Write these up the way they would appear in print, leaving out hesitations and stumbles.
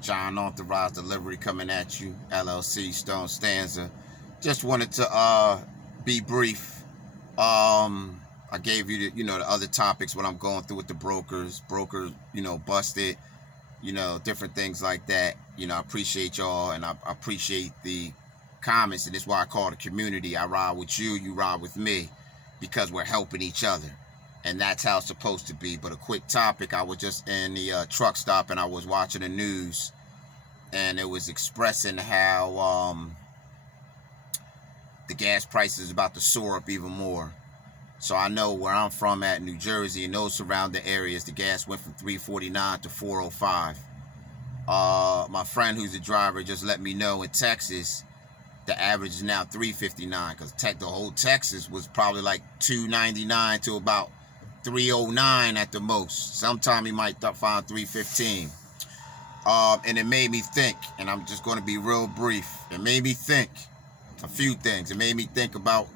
John Authorized Delivery coming at you, LLC, Stone Stanza. Just wanted to be brief. I gave you the other topics, what I'm going through with the brokers, busted, different things like that. I appreciate y'all, and I appreciate the comments, and this is why I call it a community. I ride with you, you ride with me, because we're helping each other. And that's how it's supposed to be. But a quick topic, I was just in the truck stop and I was watching the news, and it was expressing how the gas price is about to soar up even more. So I know where I'm from at New Jersey and those surrounding areas, the gas went from $3.49 to $4.05. My friend who's a driver just let me know in Texas, the average is now $3.59, because the whole Texas was probably like $2.99 to about $3.09 at the most. Sometime you might find $3.15. And it made me think, and I'm just going to be real brief. It made me think a few things. It made me think about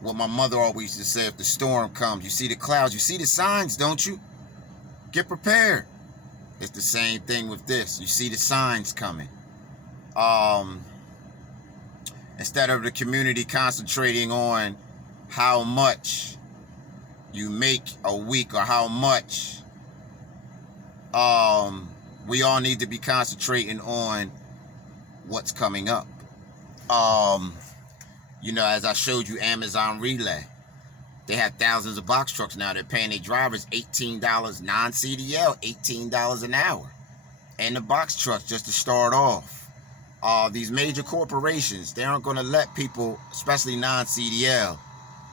what my mother always used to say: if the storm comes, you see the clouds, you see the signs, don't you? Get prepared. It's the same thing with this. You see the signs coming. Instead of the community concentrating on how much you make a week or how much, we all need to be concentrating on what's coming up. As I showed you, Amazon Relay, they have thousands of box trucks now. They're paying their drivers $18 non-CDL, $18 an hour, and the box trucks just to start off. These major corporations, they aren't going to let people, especially non-CDL,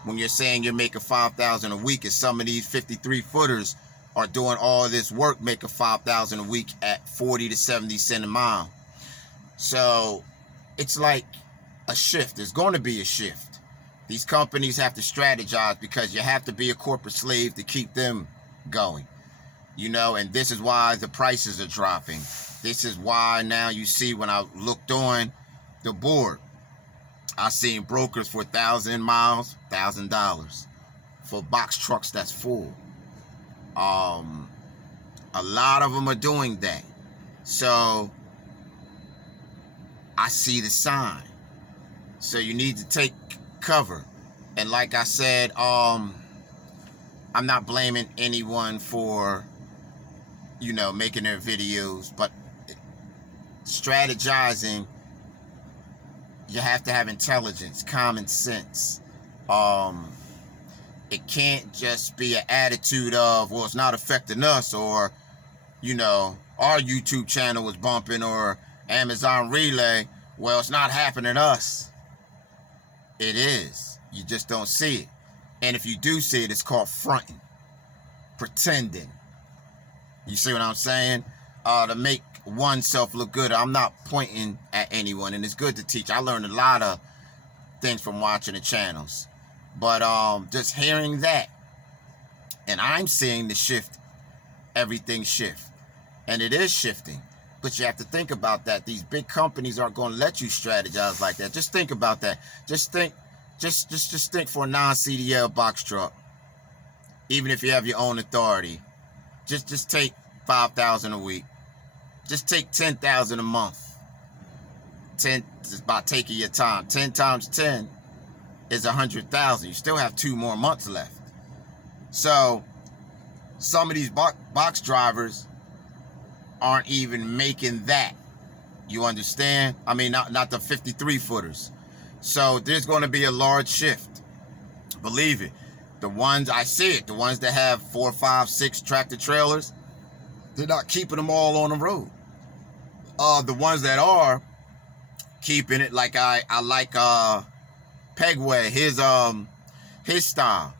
when you're saying you're making $5,000 a week, and some of these 53-footers are doing all this work, making $5,000 a week at 40 to 70 cents a mile. So it's like a shift. There's going to be a shift. These companies have to strategize, because you have to be a corporate slave to keep them going. And this is why the prices are dropping. This is why now you see, when I looked on the board, I seen brokers for 1,000 miles, $1,000 for box trucks that's full. A lot of them are doing that. So I see the sign. So you need to take cover. And like I said, I'm not blaming anyone for, making their videos, but strategizing, you have to have intelligence, common sense. It can't just be an attitude of, well, it's not affecting us, or, our YouTube channel was bumping, or Amazon Relay, well, it's not happening to us. It is. You just don't see it. And if you do see it, it's called fronting, pretending. You see what I'm saying? To make oneself look good. I'm not pointing at anyone, and it's good to teach. I learned a lot of things from watching the channels. But just hearing that, and I'm seeing the shift, everything shift. And it is shifting. But you have to think about that. These big companies aren't going to let you strategize like that. Just think about that. Just think for a non-CDL box truck. Even if you have your own authority, just take $5,000 a week. Just take $10,000 a month. 10 is about taking your time. 10 times 10 is 100,000. You still have 2 more months left. So some of these box drivers aren't even making that. You understand? I mean, not the 53-footers. So there's going to be a large shift. Believe it. The ones, I see it, the ones that have 4, 5, 6 tractor trailers, they're not keeping them all on the road. The ones that are keeping it, like I like Pegway, his style.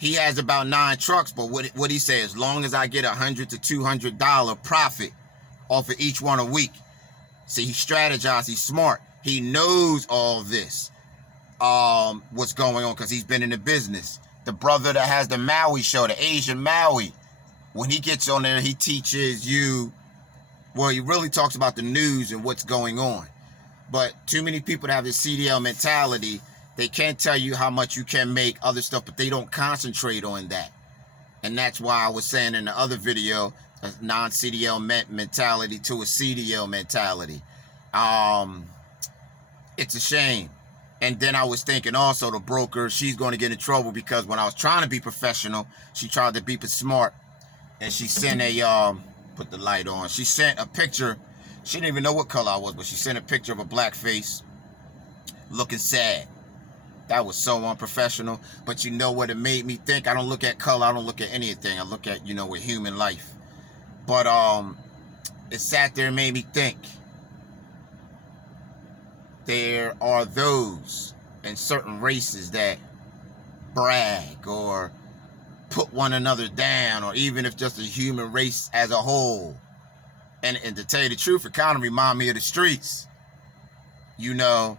He has about 9 trucks, but what he say, as long as I get $100 to $200 profit off of each one a week. See, he strategized, he's smart. He knows all this, what's going on, because he's been in the business. The brother that has the Maui show, the Asian Maui, when he gets on there, he teaches you, well, he really talks about the news and what's going on. But too many people that have this CDL mentality, they can't tell you how much you can make, other stuff, but they don't concentrate on that. And that's why I was saying in the other video, a non-CDL mentality to a CDL mentality. It's a shame. And then I was thinking also the broker, she's going to get in trouble because when I was trying to be professional, she tried to be smart. And she sent a, put the light on. She sent a picture. She didn't even know what color I was, but she sent a picture of a black face looking sad. That was so unprofessional. But you know what it made me think? I don't look at color. I don't look at anything. I look at, with human life. But it sat there and made me think. There are those in certain races that brag or put one another down, or even if just a human race as a whole. And to tell you the truth, it kind of reminds me of the streets. That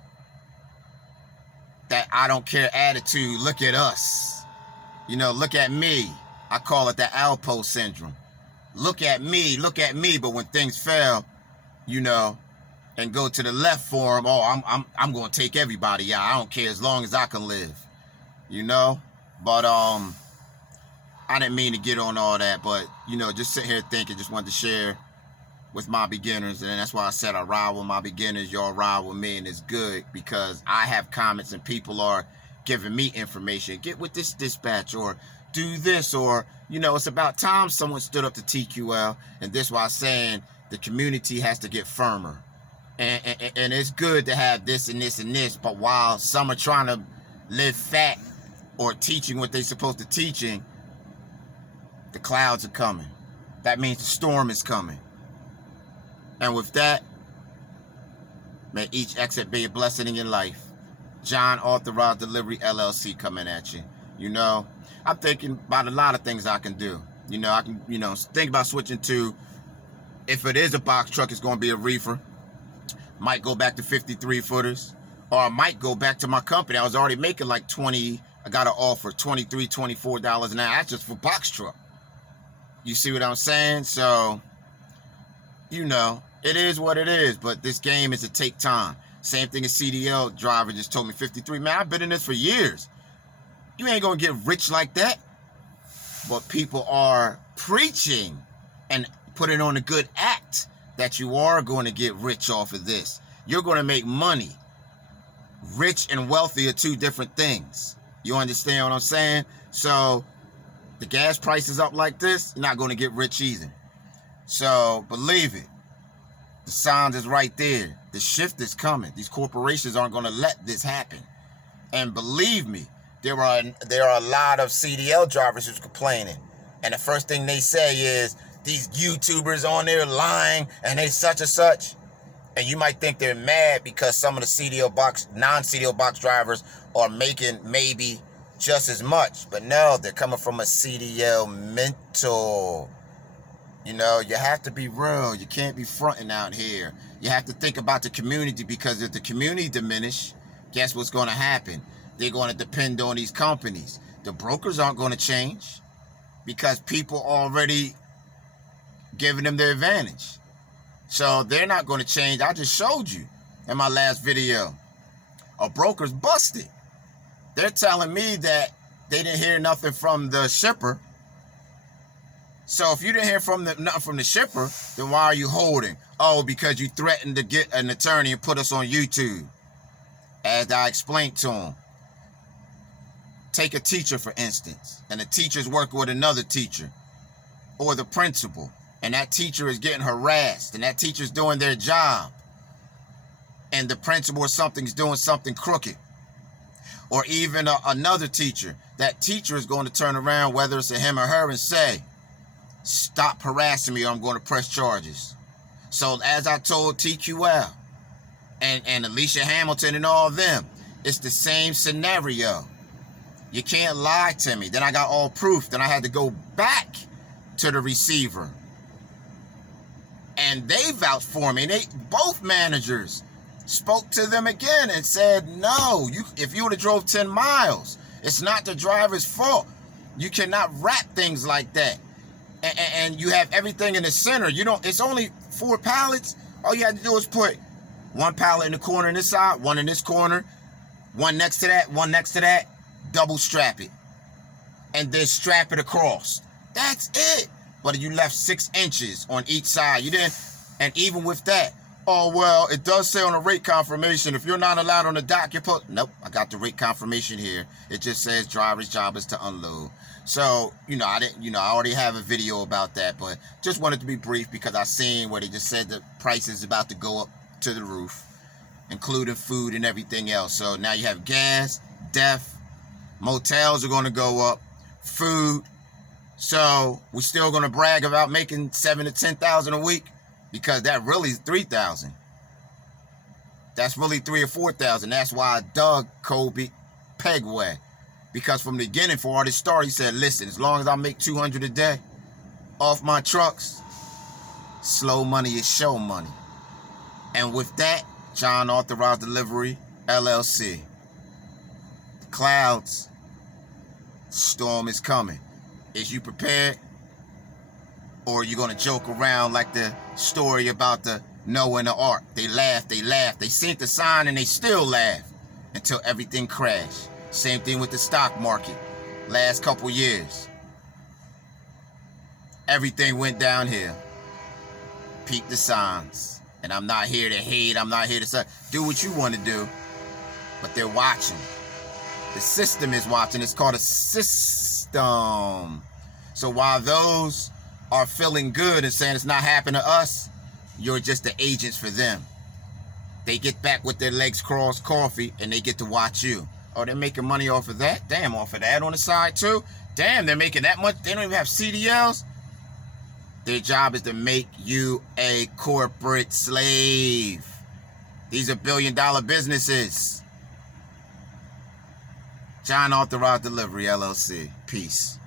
I don't care attitude. Look at us. Look at me. I call it the Alpo syndrome. Look at me. But when things fail, and go to the left for them, I'm going to take everybody out. I don't care as long as I can live. But I didn't mean to get on all that, but just sit here thinking, just wanted to share with my beginners. And that's why I said I ride with my beginners, y'all ride with me, and it's good because I have comments and people are giving me information. Get with this dispatch, or do this, or it's about time someone stood up to TQL. And this is why I'm saying the community has to get firmer. And it's good to have this and this and this, but while some are trying to live fat or teaching what they're supposed to teaching, the clouds are coming. That means the storm is coming. And with that, may each exit be a blessing in your life. John, Authorized Delivery, LLC, coming at you. I'm thinking about a lot of things I can do. I can, think about switching to, if it is a box truck, it's going to be a reefer. Might go back to 53 footers, or I might go back to my company. I was already making like 20, I got an offer, $23, $24 an hour. That's just for box truck. You see what I'm saying? So, it is what it is, but this game is to take time. Same thing as CDL driver just told me, 53, man, I've been in this for years. You ain't gonna get rich like that. But people are preaching and putting on a good act that you are going to get rich off of this. You're going to make money. Rich and wealthy are two different things. You understand what I'm saying? So the gas price is up like this, you're not going to get rich either. So believe it. The signs is right there. The shift is coming. These corporations aren't going to let this happen. And believe me, there are a lot of CDL drivers who's complaining. And the first thing they say is, these YouTubers on there lying, and they such and such. And you might think they're mad because some of the non-CDL box drivers are making maybe just as much. But no, they're coming from a CDL mental. You have to be real. You can't be fronting out here. You have to think about the community, because if the community diminish, guess what's going to happen? They're going to depend on these companies. The brokers aren't going to change because people already giving them their advantage. So they're not going to change. I just showed you in my last video. A broker's busted. They're telling me that they didn't hear nothing from the shipper. So if you didn't hear nothing from the shipper, then why are you holding? Oh, because you threatened to get an attorney and put us on YouTube. As I explained to him. Take a teacher, for instance, and the teacher's working with another teacher or the principal. And that teacher is getting harassed, and that teacher's doing their job, and the principal or something's doing something crooked. Or even another teacher. That teacher is going to turn around, whether it's a him or her, and say, stop harassing me or I'm going to press charges. So as I told TQL and Alicia Hamilton and all of them, it's the same scenario. You can't lie to me. Then I got all proof. Then I had to go back to the receiver. And they vouched for me. Both managers spoke to them again and said, no, if you would have drove 10 miles, it's not the driver's fault. You cannot wrap things like that. And you have everything in the center. It's only 4 pallets. All you had to do is put one pallet in the corner in this side, one in this corner, one next to that, one next to that, double strap it. And then strap it across. That's it. but you left 6 inches on each side. You didn't, and even with that, oh, well, it does say on the rate confirmation, if you're not allowed on the dock, you're supposed, nope, I got the rate confirmation here. It just says driver's job is to unload. So, I already have a video about that, but just wanted to be brief because I seen where they just said the price is about to go up to the roof, including food and everything else. So now you have gas, death, motels are going to go up, food. So we're still going to brag about making $7,000 to $10,000 a week because that really is $3,000. That's really $3,000 or $4,000. That's why I dug Kobe Pegway, because from the beginning, for all this start, he said, listen, as long as I make $200 a day off my trucks, slow money is show money. And with that, John Authorized Delivery, LLC. The clouds, storm is coming. Is you prepared? Or are you going to joke around like the story about the Noah and the ark? They laughed. They seen the sign and they still laugh until everything crashed. Same thing with the stock market. Last couple years, everything went downhill. Peep the signs. And I'm not here to hate. I'm not here to say, do what you want to do. But they're watching. The system is watching. It's called a system. So while those are feeling good and saying it's not happening to us, you're just the agents for them. They get back with their legs crossed coffee and they get to watch you. Oh, they're making money off of that? Damn, off of that on the side too? Damn, they're making that much? They don't even have CDLs? Their job is to make you a corporate slave. These are billion-dollar businesses. John Authorized Delivery, LLC. Peace.